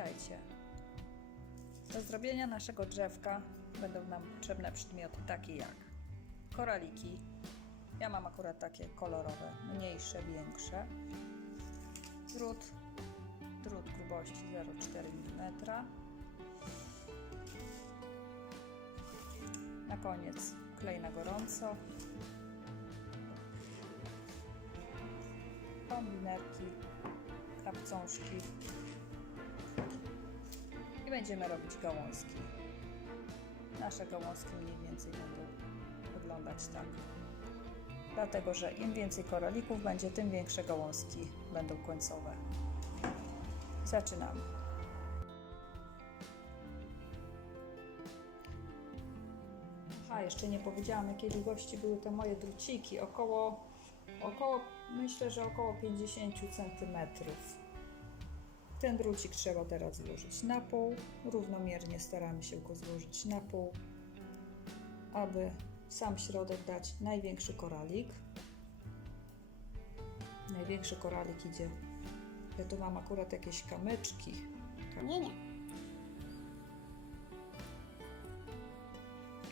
Witajcie. Do zrobienia naszego drzewka będą nam potrzebne przedmioty takie jak koraliki. Ja mam akurat takie kolorowe, mniejsze, większe. Drut, drut grubości 0,4 mm. Na koniec klej na gorąco. Kombinerki, kapcążki i będziemy robić gałązki. Nasze gałązki mniej więcej będą wyglądać tak. Dlatego, że im więcej koralików będzie, tym większe gałązki będą końcowe. Zaczynamy. Aha, jeszcze nie powiedziałam, jakiej długości były te moje druciki. Około, około myślę, że około 50 centymetrów. Ten drucik trzeba teraz złożyć na pół. Równomiernie staramy się go złożyć na pół, aby w sam środek dać największy koralik. Największy koralik idzie. Ja tu mam akurat jakieś kamyczki. Nie, nie.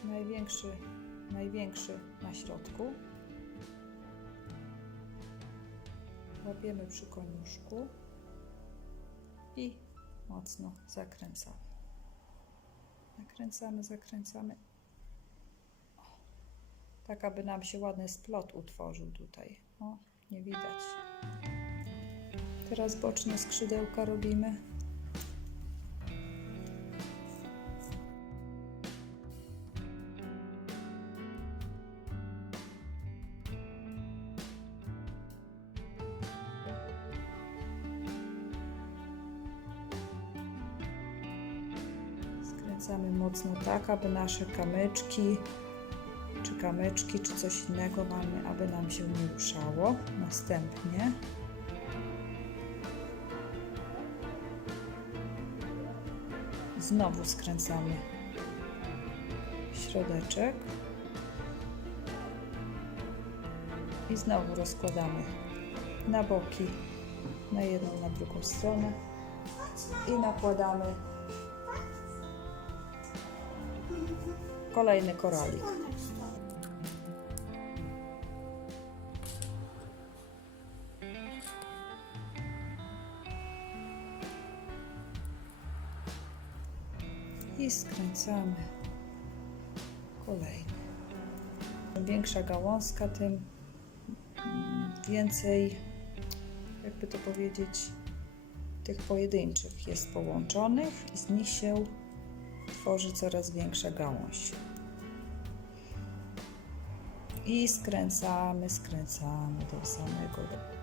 Największy, największy na środku. Łapiemy przy koniuszku i mocno zakręcamy. Zakręcamy, zakręcamy. O, tak, aby nam się ładny splot utworzył tutaj. O, nie widać. Teraz boczne skrzydełka robimy. Skręcamy mocno tak, aby nasze kamyczki, czy kamyczki, czy coś innego mamy, aby nam się nie ruszało. Następnie. Znowu skręcamy środeczek. I znowu rozkładamy na boki, na jedną, na drugą stronę. I nakładamy kolejny koralik. I skręcamy kolejny. Im większa gałązka, tym więcej, jakby to powiedzieć, tych pojedynczych jest połączonych i z nich się tworzy coraz większa gałąź. I skręcamy, skręcamy do samego dołu.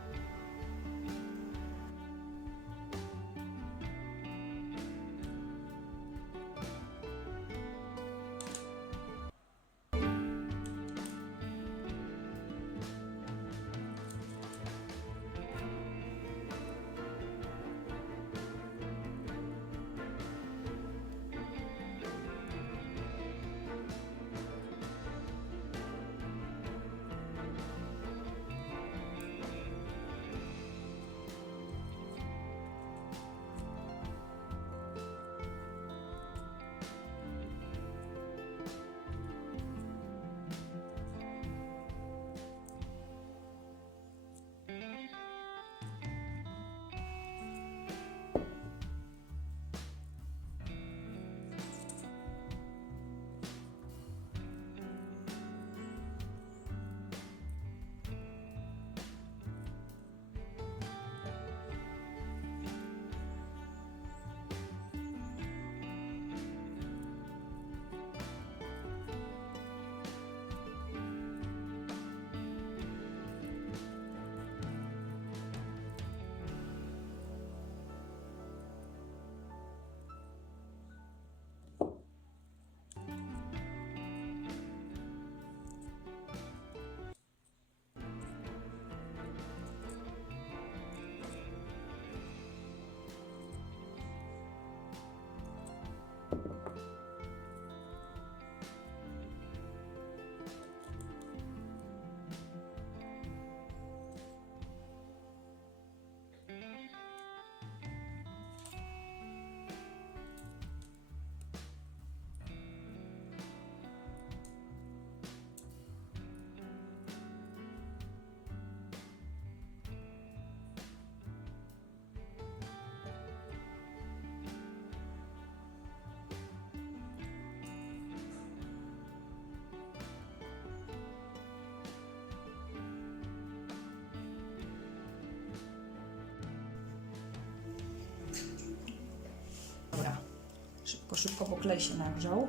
Tylko szybko, bo klej się nagrzał.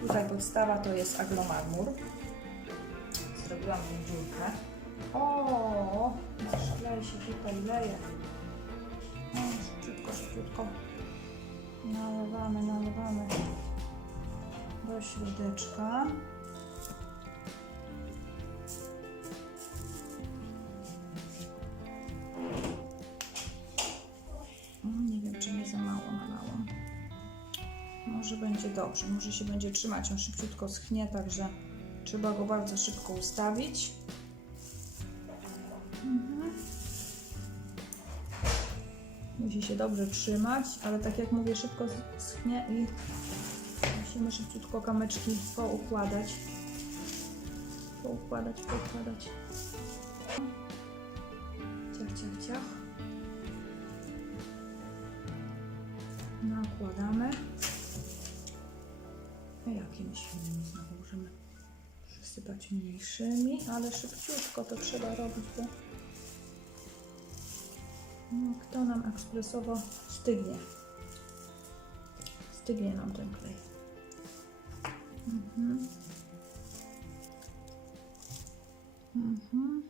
Tutaj podstawa to jest aglomarmur. Zrobiłam mu dziurkę. O, nasz klej się tutaj leje. No, szybciutko, szybciutko. Nalewamy, nalewamy do środeczka. Może będzie dobrze, może się będzie trzymać. On szybciutko schnie, także trzeba go bardzo szybko ustawić. Mhm. Musi się dobrze trzymać, ale tak jak mówię, szybko schnie i musimy szybciutko kamyczki poukładać. Poukładać, poukładać. Ciach, ciach, ciach. Nakładamy. Jakimiś innymi znowu możemy przysypać mniejszymi, ale szybciutko to trzeba robić, bo no, kto nam ekspresowo stygnie. Stygnie nam ten klej. Mhm. Mhm.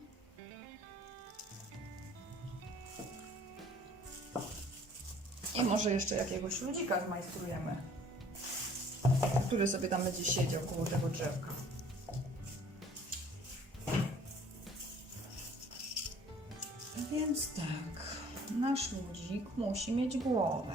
I może jeszcze jakiegoś ludzika zmajstrujemy, który sobie tam będzie siedział koło tego drzewka. Więc tak, nasz ludzik musi mieć głowę.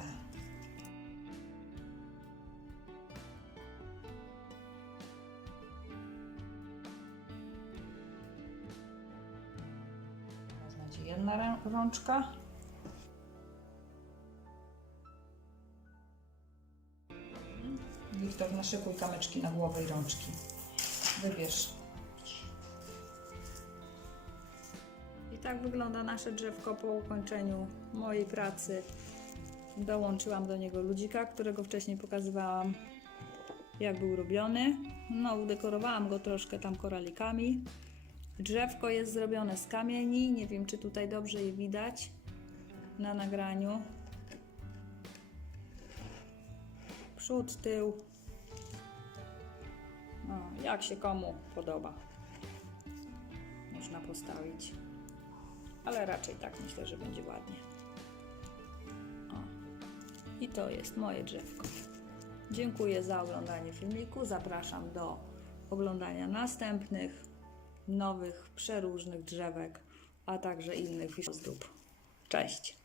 Jedna rączka. Wiktor, naszykuj kamyczki na głowę i rączki. Wybierz. I tak wygląda nasze drzewko po ukończeniu mojej pracy. Dołączyłam do niego ludzika, którego wcześniej pokazywałam, jak był robiony. No, udekorowałam go troszkę tam koralikami. Drzewko jest zrobione z kamieni. Nie wiem, czy tutaj dobrze je widać na nagraniu. Przód, tył. No, jak się komu podoba. Można postawić. Ale raczej tak myślę, że będzie ładnie. O. I to jest moje drzewko. Dziękuję za oglądanie filmiku. Zapraszam do oglądania następnych, nowych, przeróżnych drzewek, a także innych ozdób. Cześć!